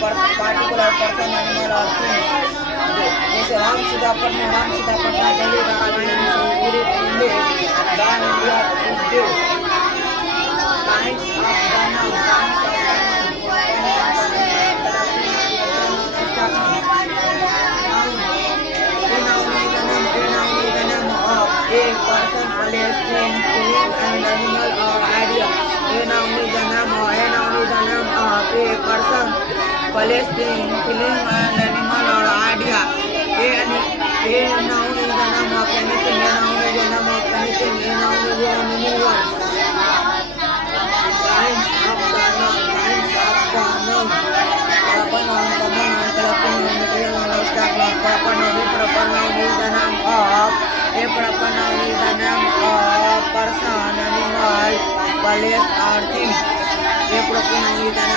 particular person, animal or thing. जैसे राम सीता पटना दिल्ली का line से पूरे इंडिया दान इंडिया उद्दे lines of a person, place, thing, feeling, and animal or idea. A noun is the name of a person, place, thing, feeling, and animal or idea. A noun is the name of anything. A noun is the name of anything. A noun is a meaning word. Lines of the noun. Proper noun, common noun, collective noun, material noun, abstract noun. Proper noun is the name of a proper noun is the name of person, animal, place or thing. A proper noun is the name